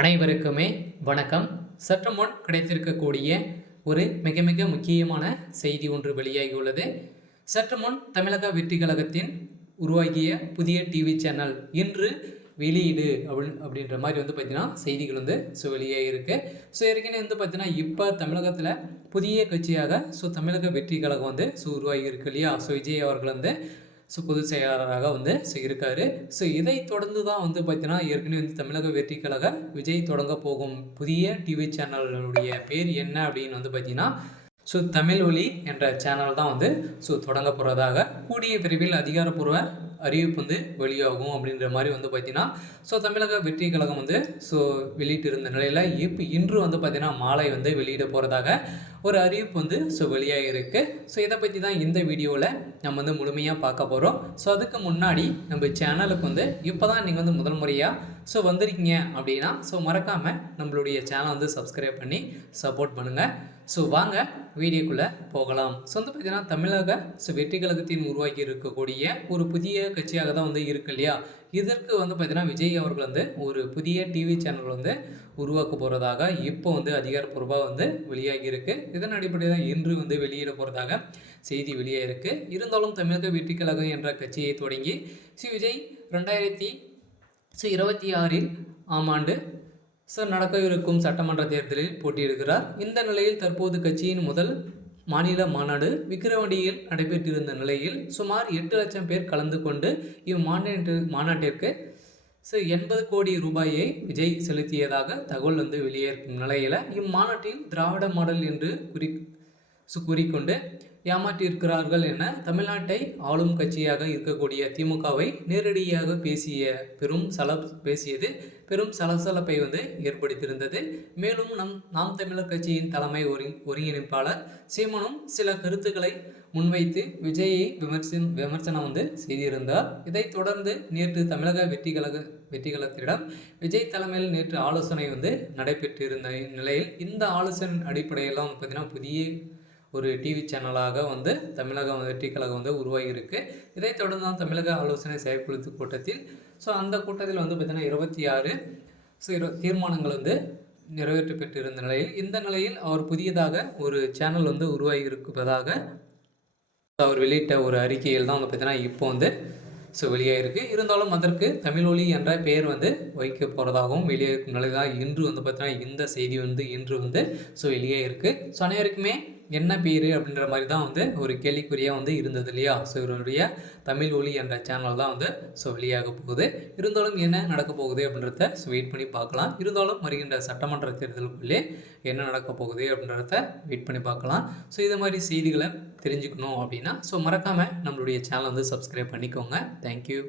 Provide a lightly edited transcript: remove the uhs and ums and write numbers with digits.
அனைவருக்குமே வணக்கம். சற்று முன் கிடைத்திருக்கக்கூடிய ஒரு மிக மிக முக்கியமான செய்தி ஒன்று வெளியாகியுள்ளது. சற்று முன் தமிழக வெற்றி கழகத்தின் உருவாகிய புதிய டிவி சேனல் இன்று வெளியீடு அப்படின்ற மாதிரி பார்த்தீங்கன்னா செய்திகள் வெளியாகிருக்கு. ஏற்கனவே பார்த்தீங்கன்னா இப்போ தமிழகத்தில் புதிய கட்சியாக தமிழக வெற்றி கழகம் உருவாகி இருக்கு இல்லையா. விஜய் அவர்கள் பொதுச் செயலாளராக இருக்காரு. இதை தொடர்ந்து தான் பார்த்தீங்கன்னா ஏற்கனவே தமிழக வெற்றி கழக விஜய் தொடங்க போகும் புதிய டிவி சேனலுடைய பேர் என்ன அப்படின்னு பார்த்தீங்கன்னா தமிழ் ஒலி என்ற சேனல் தான் தொடங்க போகிறதாக கூடிய விரைவில் அதிகாரப்பூர்வ அறிவிப்பு வெளியாகும் அப்படின்ற மாதிரி பார்த்தீங்கன்னா தமிழக வெற்றி கழகம் வெளியிட்டிருந்த நிலையில் இன்று பார்த்தீங்கன்னா மாலை வெளியிட போகிறதாக ஒரு அறிவிப்பு வெளியாக இருக்குது. இதை பற்றி தான் இந்த வீடியோவில் நம்ம முழுமையாக பார்க்க போகிறோம். அதுக்கு முன்னாடி நம்ம சேனலுக்கு இப்போ தான் நீங்கள் முதல் முறையாக வந்திருக்கீங்க அப்படின்னா மறக்காமல் நம்மளுடைய சேனலை சப்ஸ்கிரைப் பண்ணி சப்போர்ட் பண்ணுங்கள். வாங்க வீடியோக்குள்ளே போகலாம். பார்த்தீங்கன்னா தமிழக வெற்றி கழகத்தின் உருவாக்கி இருக்கக்கூடிய ஒரு புதிய கட்சியாக தான் இருக்கு இல்லையா. இதற்கு பார்த்தீங்கன்னா விஜய் அவர்கள் ஒரு புதிய டிவி சேனல் உருவாக்க போகிறதாக இப்போ அதிகாரப்பூர்வமாக வெளியாகி இருக்கு. இதன் அடிப்படையில் தான் இன்று வெளியிட போகிறதாக செய்தி வெளியாக இருக்குது. இருந்தாலும் தமிழக வெற்றி கழகம் என்ற கட்சியை தொடங்கி விஜய் 2026 ஆம் ஆண்டு நடக்க இருக்கும் சட்டமன்ற தேர்தலில் போட்டியிடுகிறார். இந்த நிலையில் தற்போது கட்சியின் முதல் மாநில மாநாடு விக்கிரவாண்டியில் நடைபெற்றிருந்த நிலையில் சுமார் 8 லட்சம் பேர் கலந்து கொண்டு மாநாட்டிற்கு 80 கோடி ரூபாயை விஜய் செலுத்தியதாக தகவல் வெளியேறும் நிலையில் இம்மாநாட்டில் திராவிட மாடல் என்று கூறிக்கொண்டு ஏமாற்றியிருக்கிறார்கள் என தமிழ்நாட்டை ஆளும் கட்சியாக இருக்கக்கூடிய திமுகவை நேரடியாக பேசியது பெரும் சலசலப்பை ஏற்படுத்தியிருந்தது. மேலும் நாம் தமிழர் கட்சியின் தலைமை ஒருங்கிணைப்பாளர் சீமானும் சில கருத்துக்களை முன்வைத்து விஜயை விமர்சனம் செய்திருந்தார். இதைத் தொடர்ந்து நேற்று தமிழக வெற்றி கழகத்திடம் விஜய் தலைமையில் நேற்று ஆலோசனை நடைபெற்றிருந்த நிலையில் இந்த ஆலோசனை அடிப்படையில் பார்த்தீங்கன்னா புதிய ஒரு டிவி சேனலாக தமிழக வெற்றி கழகம் உருவாகி இருக்கு. இதைத் தொடர்ந்து தான் தமிழக ஆலோசனை செயற்குழு கூட்டத்தில் அந்த கூட்டத்தில் பார்த்தீங்கன்னா 26 தீர்மானங்கள் நிறைவேற்ற பெற்றிருந்த நிலையில் இந்த நிலையில் அவர் புதியதாக ஒரு சேனல் உருவாகி இருப்பதாக அவர் வெளியிட்ட ஒரு அறிக்கையில் தான் பார்த்தீங்கன்னா இப்போ வெளியாக இருக்குது. இருந்தாலும் அதற்கு தமிழ் ஒலி என்ற பெயர் வைக்க போகிறதாகவும் வெளியே இருக்கும் நிலை தான் இன்று பார்த்தீங்கன்னா இந்த செய்தி இன்று வெளியே இருக்குது. அனைவருக்குமே என்ன பேர் அப்படின்ற மாதிரி தான் ஒரு கேள்விக்குறியாக இருந்தது இல்லையா. இவருடைய தமிழ் ஒலி என்ற சேனல் தான் வெளியாக போகுது. இருந்தாலும் என்ன நடக்க போகுது அப்படின்றத வெயிட் பண்ணி பார்க்கலாம். இருந்தாலும் வருகின்ற சட்டமன்ற தேர்தலுக்குள்ளே என்ன நடக்க போகுது அப்படின்றத வெயிட் பண்ணி பார்க்கலாம். இது மாதிரி செய்திகளை தெரிஞ்சுக்கணும் அப்படின்னா மறக்காமல் நம்மளுடைய சேனலை சப்ஸ்கிரைப் பண்ணிக்கோங்க. தேங்க்யூ.